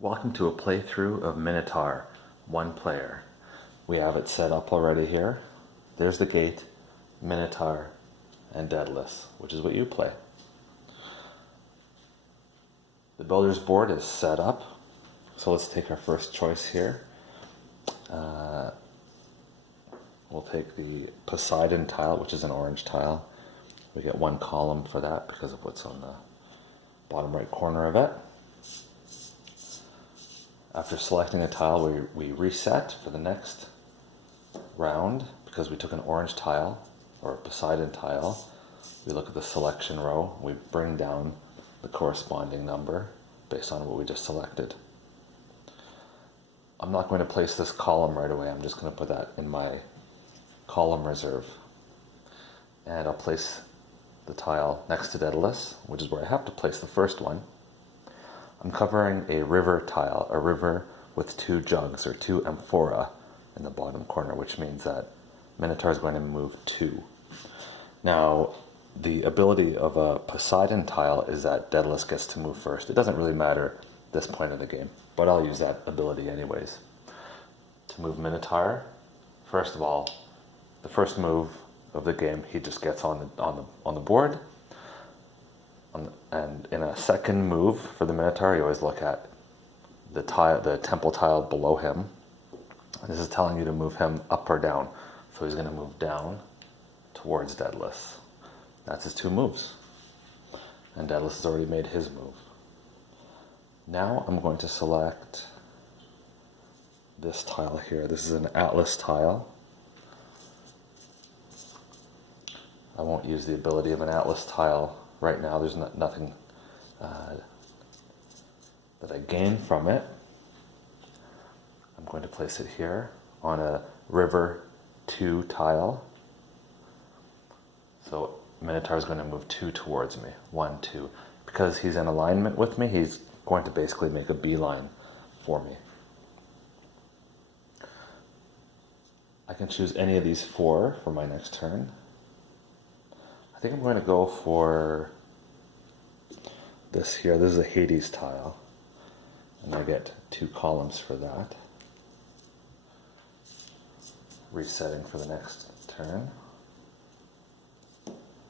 Welcome to a playthrough of Minotaur, one player. We have it set up already here. There's the gate, Minotaur, and Deadless, which is what you play. The builder's board is set up, so let's take our first choice here. We'll take the Poseidon tile, which is an orange tile. We get one column for that because of what's on the bottom right corner of it. After selecting a tile, we reset for the next round because we took an orange tile or a Poseidon tile. We look at the selection row, we bring down the corresponding number based on what we just selected. I'm not going to place this column right away, I'm just going to put that in my column reserve. And I'll place the tile next to Daedalus, which is where I have to place the first one. I'm covering a river tile, a river with two jugs or two amphora in the bottom corner, which means that Minotaur is going to move two. Now, the ability of a Poseidon tile is that Daedalus gets to move first. It doesn't really matter at this point in the game, but I'll use that ability anyways. To move Minotaur, first of all, the first move of the game, he just gets on the board. And in a second move for the Minotaur, you always look at the temple tile below him. This is telling you to move him up or down. So he's going to move down towards Daedalus. That's his two moves. And Daedalus has already made his move. Now I'm going to select this tile here. This is an Atlas tile. I won't use the ability of an Atlas tile right now. There's nothing that I gain from it. I'm going to place it here on a River 2 tile. So Minotaur is going to move 2 towards me. 1, 2. Because he's in alignment with me, he's going to basically make a beeline for me. I can choose any of these 4 for my next turn. I think I'm going to go for this here. This is a Hades tile, and I get 2 columns for that. Resetting for the next turn.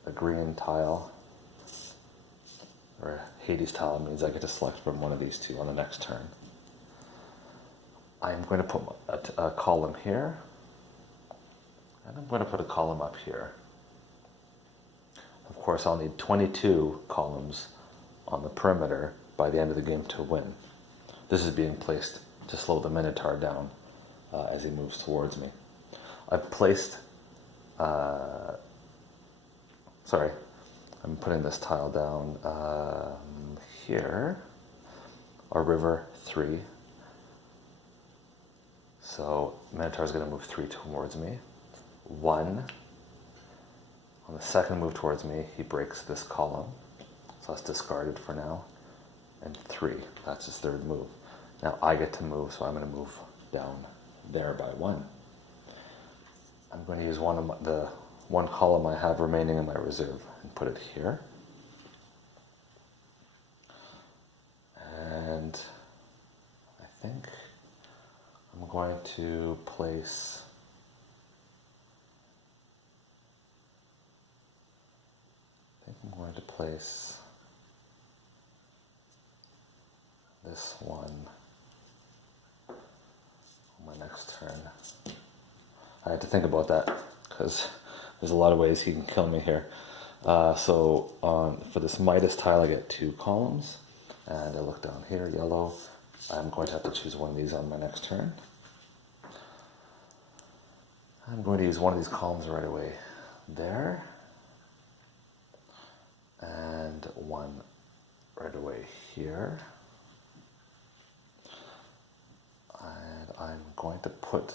A green tile, or a Hades tile, means I get to select from one of these 2 on the next turn. I'm going to put a column here, and I'm going to put a column up here. Of course, I'll need 22 columns on the perimeter by the end of the game to win. This is being placed to slow the Minotaur down as he moves towards me. I've placed, I'm putting this tile down here, or River 3. So Minotaur is going to move 3 towards me. 1. On the second move towards me, he breaks this column. So that's discarded for now. And 3, that's his third move. Now I get to move, so I'm going to move down there by 1. I'm going to use the one column I have remaining in my reserve and put it here. And I think I'm going to place this one on my next turn. I had to think about that because there's a lot of ways he can kill me here. For this Midas tile, I get 2 columns, and I look down here, yellow. I'm going to have to choose one of these on my next turn. I'm going to use one of these columns right away there, and one right away here. And I'm going to put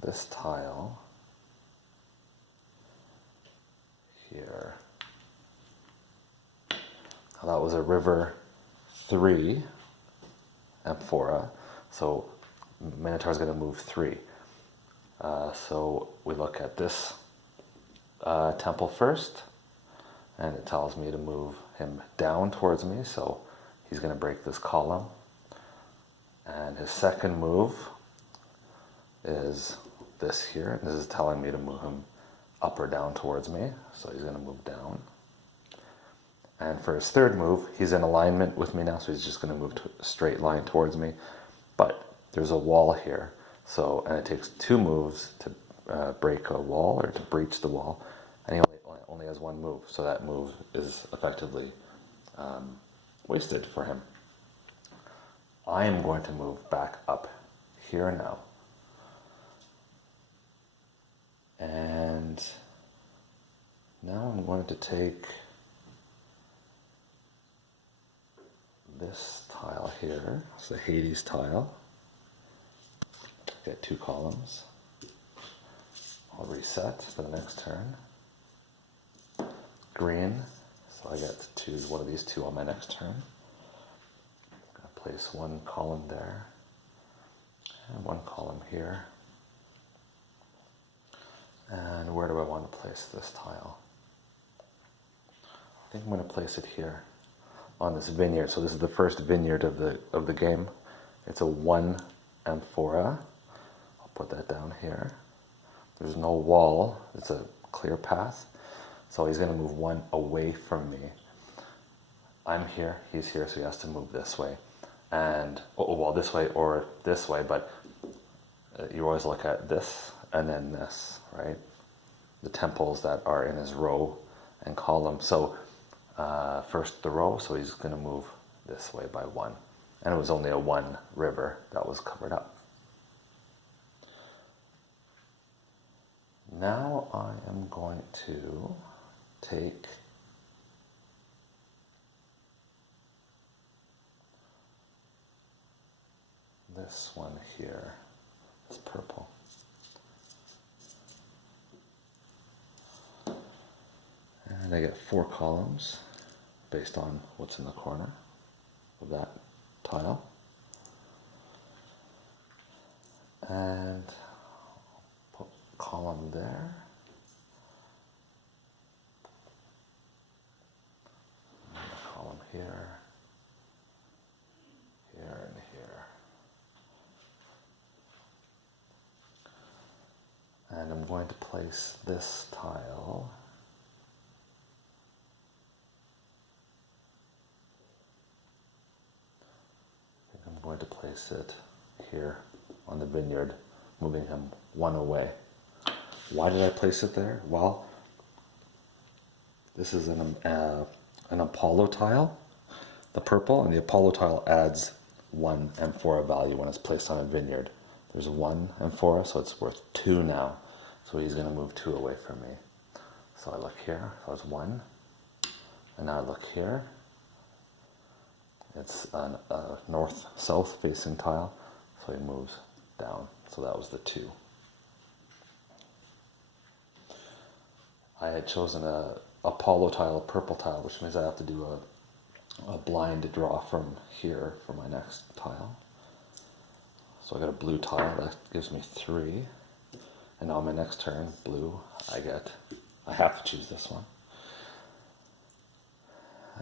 this tile here. Now that was a River 3 amphora, so Minotaur is going to move 3. So we look at this temple first, and it tells me to move him down towards me, so he's going to break this column. And his second move is this here. This is telling me to move him up or down towards me. So he's going to move down. And for his third move, he's in alignment with me now, so he's just going to move to a straight line towards me. But there's a wall here, so, and it takes 2 moves to break a wall or to breach the wall, and he only has 1 move, so that move is effectively wasted for him. I am going to move back up here now. And now I'm going to take this tile here, it's the Hades tile. Get 2 columns. I'll reset for the next turn. Green, so I get to choose one of these 2 on my next turn. I'm going to place 1 column there, and 1 column here. And where do I want to place this tile? I think I'm going to place it here on this vineyard. So this is the first vineyard of the game. It's a 1 amphora. I'll put that down here. There's no wall. It's a clear path. So he's going to move 1 away from me. I'm here. He's here, so he has to move this way. And, well, this way or this way, but you always look at this and then this, right? The temples that are in his row and column. So first the row, so he's going to move this way by 1. And it was only a 1 river that was covered up. Now I am going to take this one here, this purple. And I get 4 columns based on what's in the corner of that tile. And put a column there. And a column here, here, and here. And I'm going to place this tile I'm going to place it here on the vineyard, moving him 1 away. Why did I place it there? Well, this is an Apollo tile, the purple, and the Apollo tile adds 1 amphora value when it's placed on a vineyard. There's 1 amphora, so it's worth 2 now. So he's going to move 2 away from me. So I look here, so it's 1. And now I look here. It's a north-south facing tile, so he moves down. So that was the 2. I had chosen a Apollo tile, a purple tile, which means I have to do a blind draw from here for my next tile. So I got a blue tile, that gives me 3. And now on my next turn, blue, I have to choose this one.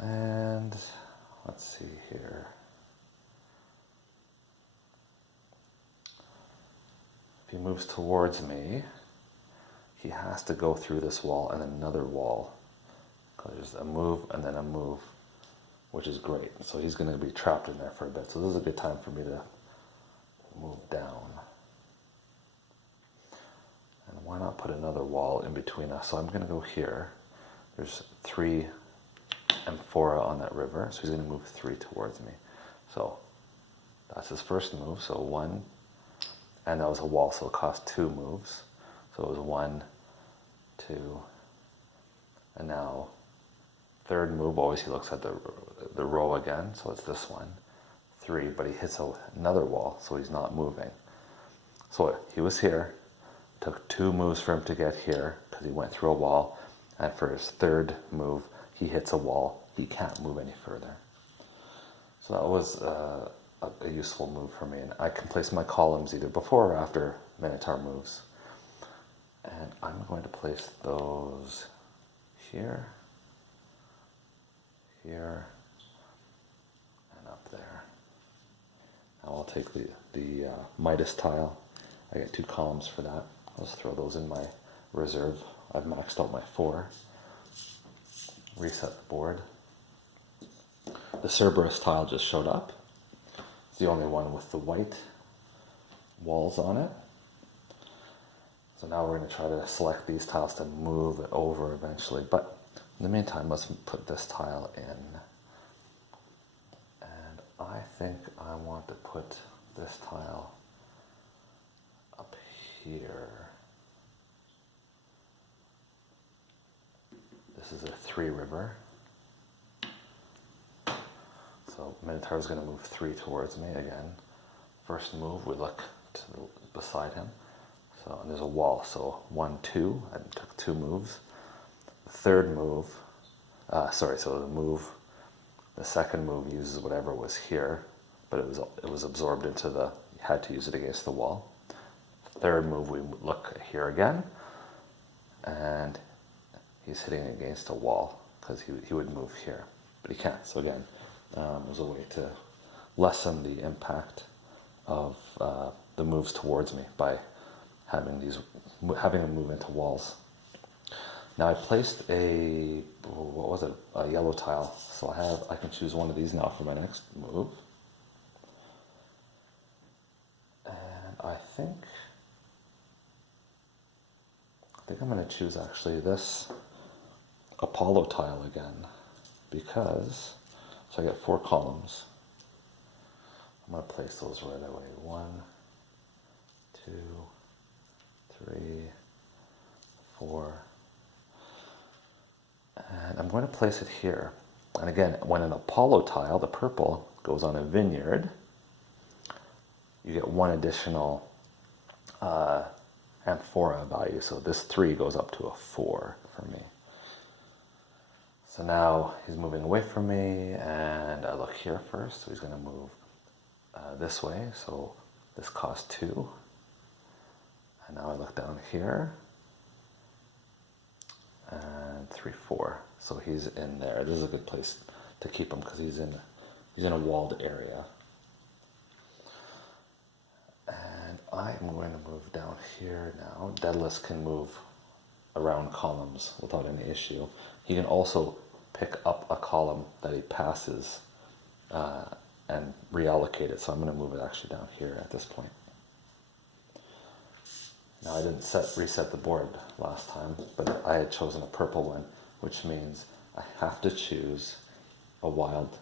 And let's see here. If he moves towards me, he has to go through this wall and another wall. There's a move and then a move, which is great. So he's going to be trapped in there for a bit. So this is a good time for me to move down. And why not put another wall in between us? So I'm going to go here. There's 3 amphora on that river, so he's going to move 3 towards me. So that's his first move. So 1, and that was a wall, so it cost 2 moves. So it was 1, 2, and now third move, always he looks at the row again, so it's this one, 3, but he hits another wall, so he's not moving. So he was here, took 2 moves for him to get here, because he went through a wall, and for his third move, he hits a wall, he can't move any further. So that was a useful move for me, and I can place my columns either before or after Minotaur moves. And I'm going to place those here, here, and up there. Now I'll take the Midas tile. I get 2 columns for that. I'll just throw those in my reserve. I've maxed out my 4. Reset the board. The Cerberus tile just showed up. It's the only one with the white walls on it. So now we're going to try to select these tiles to move it over eventually. But in the meantime, let's put this tile in. And I think I want to put this tile up here. This is a 3 river. So Minotaur is going to move 3 towards me again. First move, we look beside him. So, and there's a wall, so 1, 2, I took 2 moves. The third move, the second move uses whatever was here, but it was absorbed into you had to use it against the wall. Third move, we look here again, and he's hitting against a wall, because he would move here, but he can't. So again, there's a way to lessen the impact of the moves towards me by having them move into walls. Now I placed a yellow tile, so I can choose one of these now for my next move. And I think I'm going to choose actually this Apollo tile again, because so I get 4 columns. I'm going to place those right away. 1, 2, 3, 4. And I'm going to place it here. And again, when an Apollo tile, the purple, goes on a vineyard, you get 1 additional amphora value. So this 3 goes up to a 4 for me. So now he's moving away from me, and I look here first. So he's going to move this way. So this costs 2. And now I look down here, and 3, 4. So he's in there. This is a good place to keep him because he's in a walled area. And I'm going to move down here now. Daedalus can move around columns without any issue. He can also pick up a column that he passes and reallocate it. So I'm going to move it actually down here at this point. Now I didn't reset the board last time, but I had chosen a purple one, which means I have to choose a wild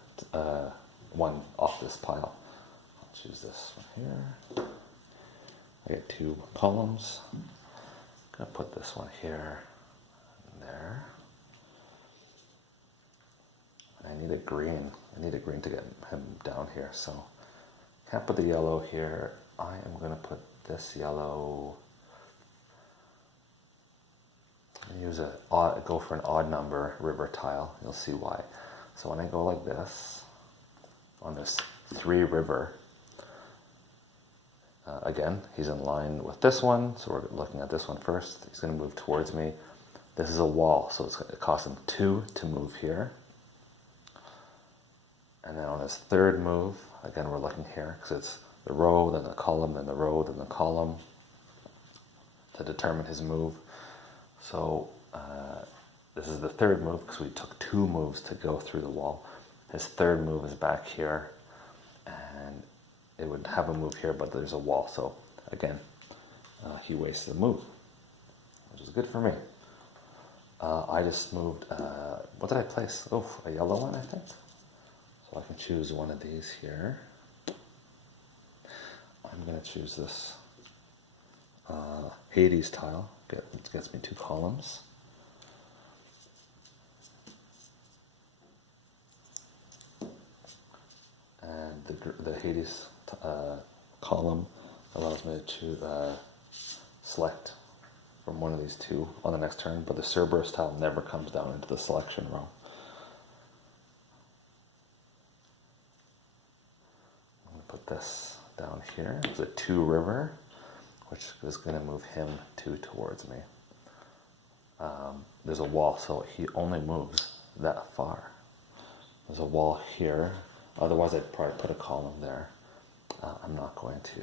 one off this pile. I'll choose this one here. I get 2 columns. I'm going to put this one here and there. And I need a green. I need a green to get him down here, so can't put the yellow here. I am going to put this yellow. Go for an odd number river tile. You'll see why. So when I go like this on this 3 river, again, he's in line with this one, so we're looking at this one first. He's going to move towards me. This is a wall, so it costs him 2 to move here. And then on his third move, again, we're looking here because it's the row, then the column, then the row, then the column to determine his move. So this is the third move because we took 2 moves to go through the wall. His third move is back here, and it would have a move here, but there's a wall. So again, he wastes the move, which is good for me. I just moved, what did I place? Oh, a yellow one, I think. So I can choose one of these here. I'm going to choose this Hades tile. It gets me 2 columns. And the Hades column allows me to select from one of these 2 on the next turn, but the Cerberus tile never comes down into the selection row. I'm going to put this down here. It's a 2 river, which is going to move him 2 towards me. There's a wall, so he only moves that far. There's a wall here. Otherwise, I'd probably put a column there. I'm not going to.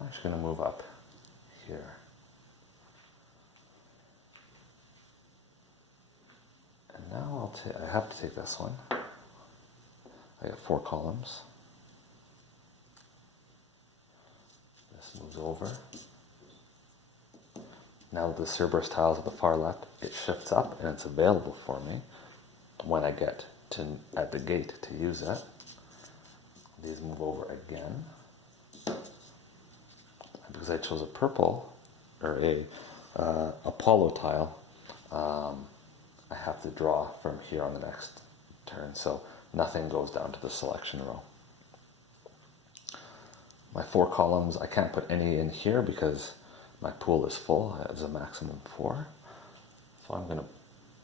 I'm actually going to move up here. And now I have to take this one. I got 4 columns. This moves over. Now that the Cerberus tile is at the far left, it shifts up and it's available for me when I get to at the gate to use it. These move over again. Because I chose a purple, or a Apollo tile, I have to draw from here on the next turn, so nothing goes down to the selection row. My 4 columns, I can't put any in here because my pool is full. It's a maximum 4. So I'm going to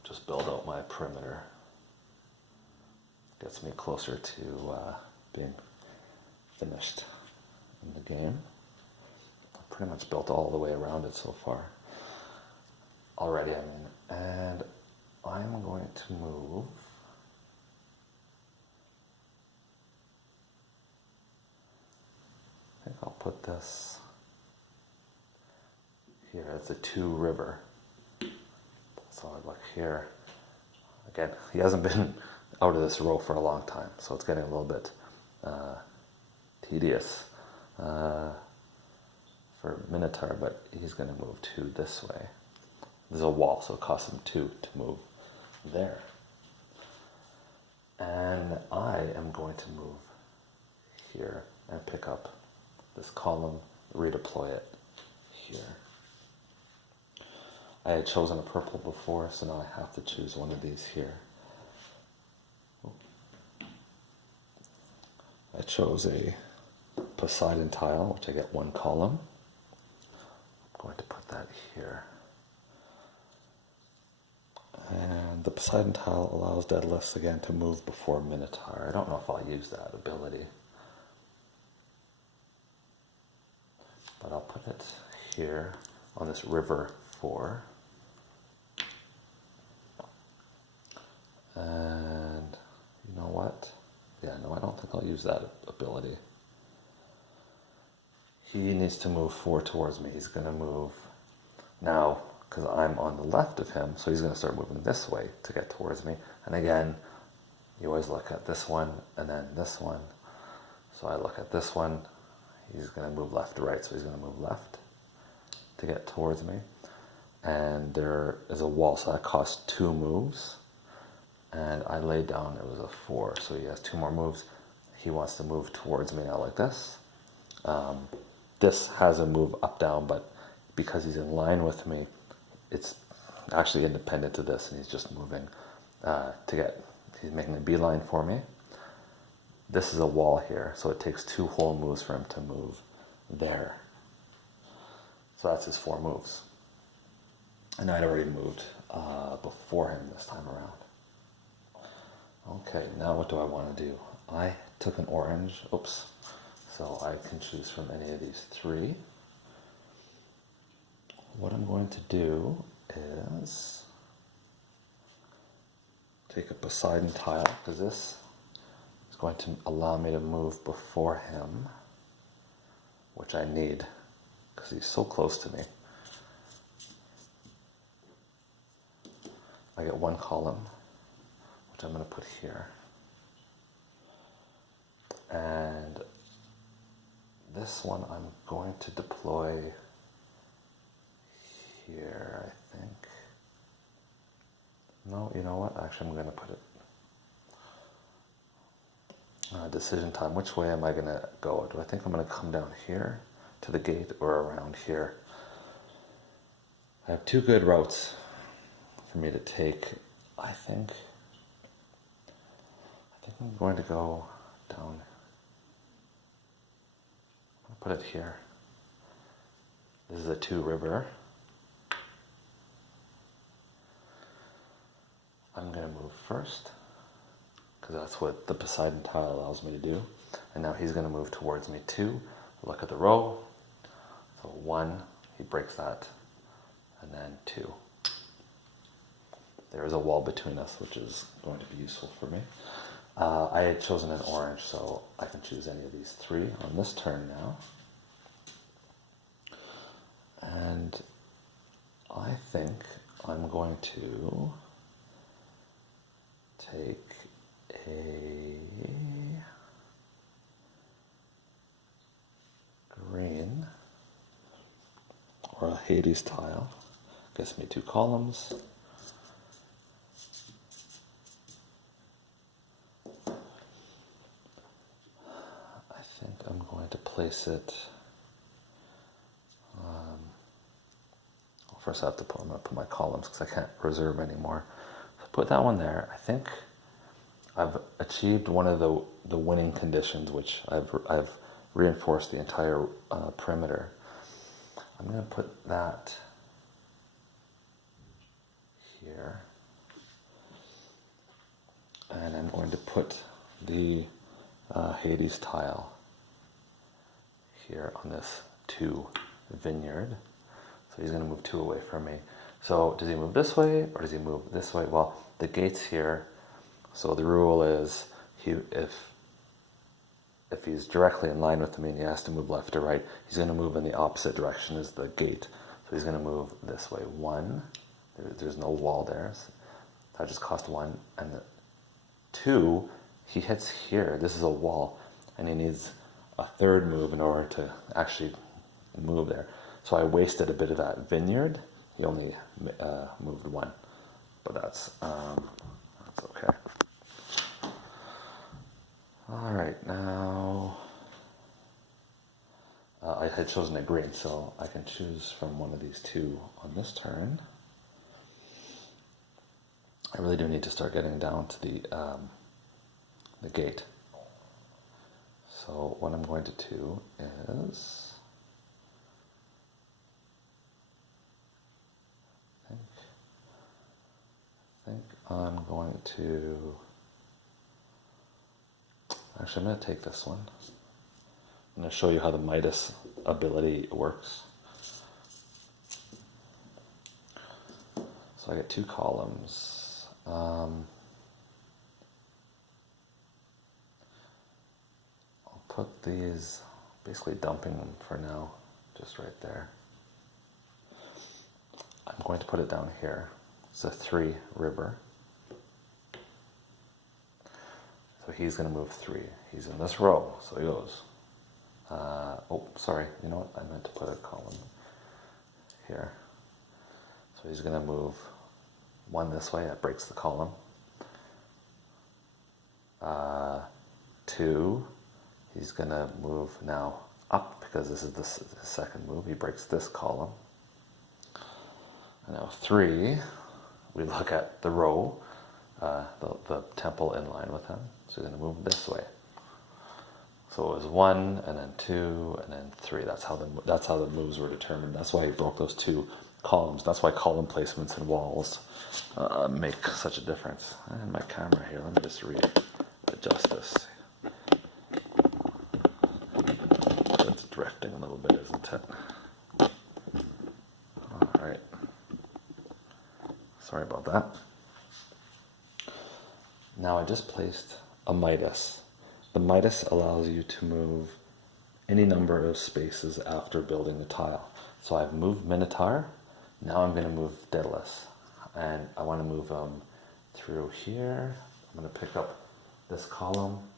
just build out my perimeter. Gets me closer to being finished in the game. I've pretty much built all the way around it so far. Already, I mean. And I'm going to move. I think I'll put this here. It's a 2 river. So I look here. Again, he hasn't been out of this row for a long time, so it's getting a little bit tedious for Minotaur, but he's going to move 2 this way. There's a wall, so it costs him 2 to move there. And I am going to move here and pick up this column, redeploy it here. I had chosen a purple before, so now I have to choose one of these here. I chose a Poseidon tile, which I get 1 column. I'm going to put that here. And the Poseidon tile allows Daedalus again to move before Minotaur. I don't know if I'll use that ability, but I'll put it here on this river 4. And you know what? Yeah, no, I don't think I'll use that ability. He needs to move 4 towards me. He's going to move now, because I'm on the left of him, so he's going to start moving this way to get towards me. And again, you always look at this one and then this one. So I look at this one, he's going to move left to right, so he's going to move left to get towards me. And there is a wall, so that costs 2 moves. And I laid down, it was a 4, so he has 2 more moves. He wants to move towards me now like this. This has a move up, down, but because he's in line with me, it's actually independent of this, and he's just moving he's making a beeline for me. This is a wall here, so it takes 2 whole moves for him to move there. So that's his 4 moves. And I'd already moved before him this time around. Okay, now what do I want to do? I took an orange, so I can choose from any of these 3. What I'm going to do is take a Poseidon tile, because this is going to allow me to move before him, which I need, because he's so close to me. I get 1 column, which I'm going to put here. And this one I'm going to deploy here, I think. No, you know what? Actually, I'm going to put it. Decision time. Which way am I going to go? Do I think I'm going to come down here to the gate or around here? I have 2 good routes for me to take. I think I'm going to go down. I'll put it here. This is a 2 river. I'm going to move first, because that's what the Poseidon tile allows me to do. And now he's going to move towards me 2. Look at the row. So 1, he breaks that, and then 2. there is a wall between us, which is going to be useful for me. I had chosen an orange, so I can choose any of these three on this turn now. And I think I'm going to take a green or a Hades tile. Gives me 2 columns. I think I'm going to place it. First, I'm going to put my columns because I can't reserve anymore. So put that one there. I think I've achieved one of the winning conditions, which I've reinforced the entire perimeter. I'm going to put that here, and I'm going to put the Hades tile here on this 2 vineyard. So he's going to move 2 away from me. So does he move this way or does he move this way? Well, the gate's here. So the rule is if he's directly in line with me and he has to move left or right, he's going to move in the opposite direction as the gate. So he's going to move this way. 1. There's no wall there. So that just cost 1. And 2, he hits here. This is a wall. And he needs a 3rd move in order to actually move there. So I wasted a bit of that vineyard. He only moved 1, but that's okay. All right, now I had chosen a green, so I can choose from one of these 2 on this turn. I really do need to start getting down to the gate. So what I'm going to do is, I think I'm going to, actually I'm going to take this one. I'm going to show you how the Midas ability works. So I get 2 columns. I'll put these, basically dumping them for now, just right there. I'm going to put it down here. It's a 3 river. So he's going to move 3. He's in this row, so he goes. Oh, sorry, you know what? I meant to put a column here. So he's going to move 1 this way, that breaks the column. 2, he's going to move now up because this is the 2nd move. He breaks this column. And now 3, we look at the row, the temple in line with him. So he's going to move this way. So it was 1, and then 2, and then 3. That's how the moves were determined. That's why he broke those 2 columns. That's why column placements and walls make such a difference. And my camera here, let me just readjust this. It's drifting a little bit, isn't it? All right. Sorry about that. Now I just placed a Midas. The Midas allows you to move any number of spaces after building the tile. So I've moved Minotaur. Now I'm going to move Daedalus. And I want to move them through here. I'm going to pick up this column.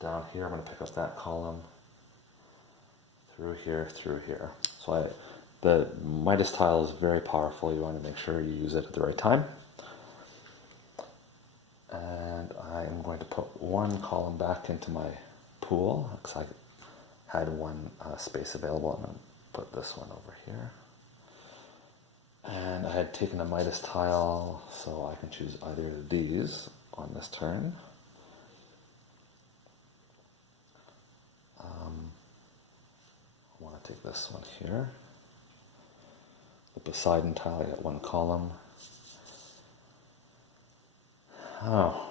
Down here, I'm going to pick up that column. Through here, through here. So the Midas tile is very powerful. You want to make sure you use it at the right time. And I'm going to put 1 column back into my pool because I had 1 space available. I'm going to put this one over here. And I had taken a Midas tile, so I can choose either of these on this turn. I want to take this one here. The Poseidon tile, I got 1 column. Oh,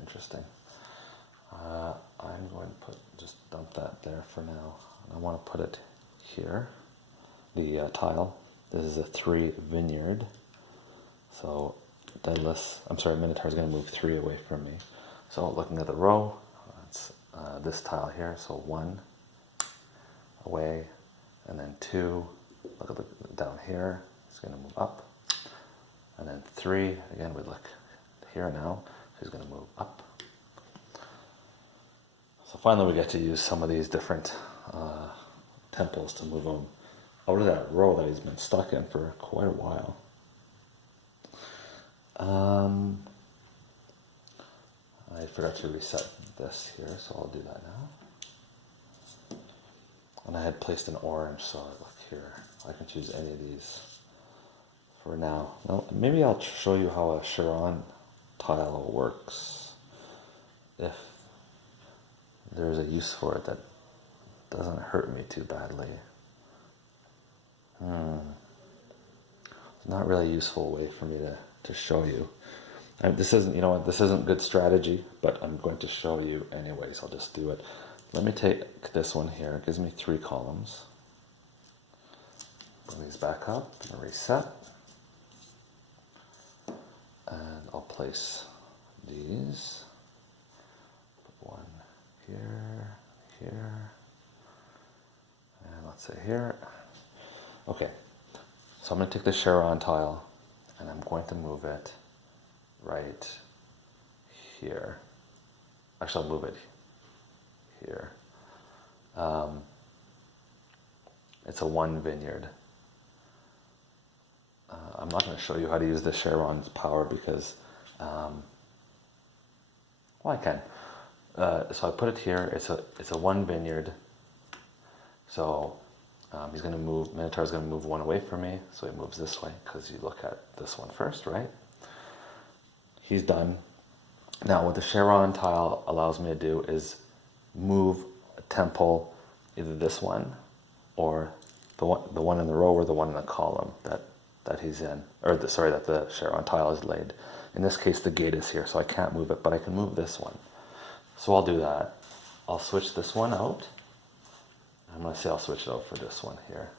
interesting. I'm going to just dump that there for now. I want to put it here, the tile. This is a 3 vineyard. So Minotaur is going to move 3 away from me. So looking at the row, it's this tile here. So 1 away, and then 2. Look at down here. It's going to move up, and then 3. Again, we look here now. She's going to move up. So finally, we get to use some of these different temples to move him out of that row that he's been stuck in for quite a while. I forgot to reset this here, so I'll do that now. And I had placed an orange, so look here, I can choose any of these for now. Now maybe I'll show you how a Chiron tile works, if there's a use for it that doesn't hurt me too badly. It's not really a useful way for me to show you. This isn't good strategy, but I'm going to show you anyways. I'll just do it. Let me take this one here. It gives me 3 columns. Bring these back up and reset. And I'll place these. Put 1 here, here, and let's say here. Okay, so I'm going to take the Chiron tile and I'm going to move it right here. Actually, I'll move it here. It's a 1 vineyard. I'm not going to show you how to use the Chiron's power because, well, I can. So I put it here. It's a 1 vineyard. So he's going to move. Minotaur's going to move 1 away from me. So he moves this way because you look at this one first, right? He's done. Now, what the Chiron tile allows me to do is move a temple, either this one or the one in the row or the one in the column that he's in, or that the Chiron tile is laid. In this case, the gate is here, so I can't move it, but I can move this one. So I'll do that. I'll switch this one out. I'm going to say I'll switch it out for this one here.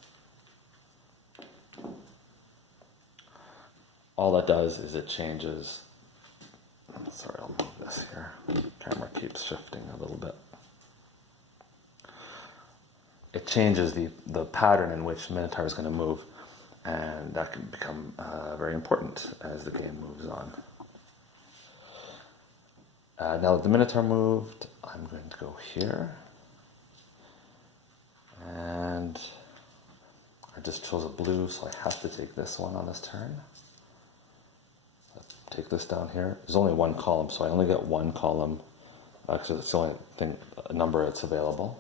All that does is it changes. Sorry, I'll move this here. The camera keeps shifting a little bit. It changes the pattern in which Minotaur is going to move, and that can become very important as the game moves on. Now that the Minotaur moved, I'm going to go here, and I just chose a blue, so I have to take this one on this turn. Take this down here. There's only 1 column, so I only get 1 column. Actually, that's the only number that's available.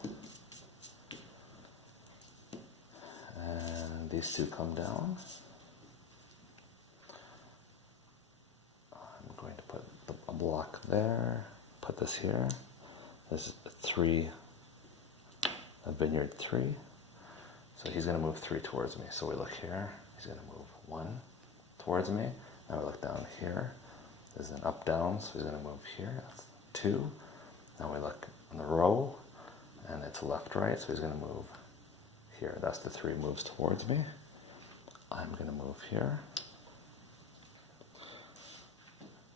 And these 2 come down. I'm going to put a block there. Put this here. This is a vineyard 3. So he's going to move 3 towards me. So we look here. He's going to move 1 towards me. Now we look down here. There's an up down, so he's going to move here. That's 2. Now we look in the row, and it's left right, so he's going to move here. That's the 3 moves towards me. I'm going to move here.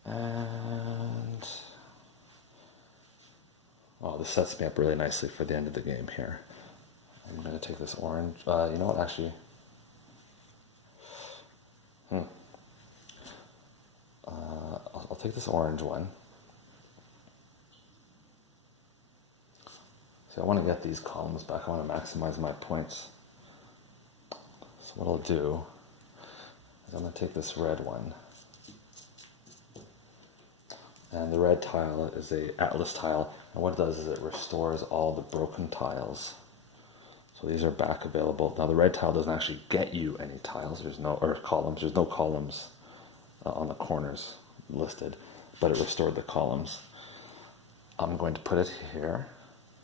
And this sets me up really nicely for the end of the game here. I'm going to take this orange. You know what, actually? I'll take this orange one. See, I want to get these columns back. I want to maximize my points. So what I'll do is I'm going to take this red one. And the red tile is a atlas tile. And what it does is it restores all the broken tiles. So these are back available. Now the red tile doesn't actually get you any tiles. Or columns. There's no columns on the corners listed, but it restored the columns. I'm going to put it here.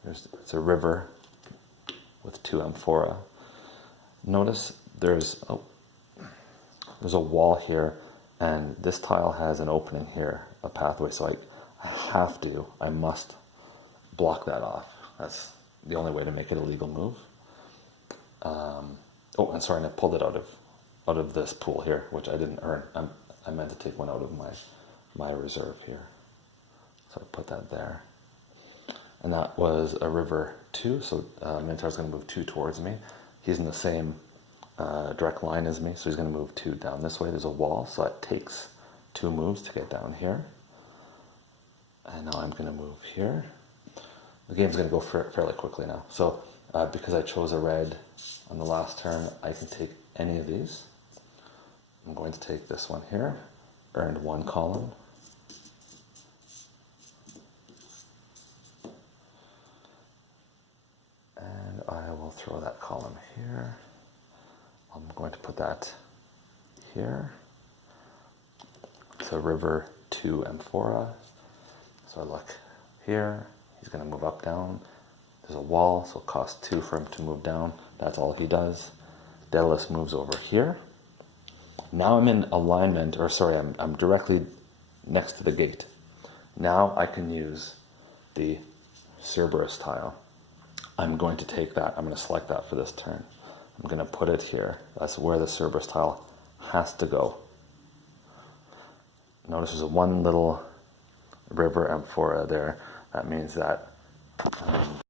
It's a river with 2 amphora. Notice there's a wall here, and this tile has an opening here, a pathway, so I must block that off. That's the only way to make it a legal move. And sorry, and I pulled it out of this pool here, which I didn't earn. I meant to take one out of my reserve here. So I put that there. And that was a river 2, so Minotaur's going to move 2 towards me. He's in the same direct line as me, so he's going to move 2 down this way. There's a wall, so it takes 2 moves to get down here. And now I'm going to move here. The game's going to go fairly quickly now. So because I chose a red on the last turn, I can take any of these. I'm going to take this one here, earned 1 column. And I will throw that column here. I'm going to put that here. So river 2 amphora. So I look here. He's going to move up, down. There's a wall, so it costs 2 for him to move down. That's all he does. Daedalus moves over here. Now I'm in alignment, or sorry, I'm directly next to the gate. Now I can use the Cerberus tile. I'm going to take that. I'm going to select that for this turn. I'm going to put it here. That's where the Cerberus tile has to go. Notice there's one little river amphora there. That means that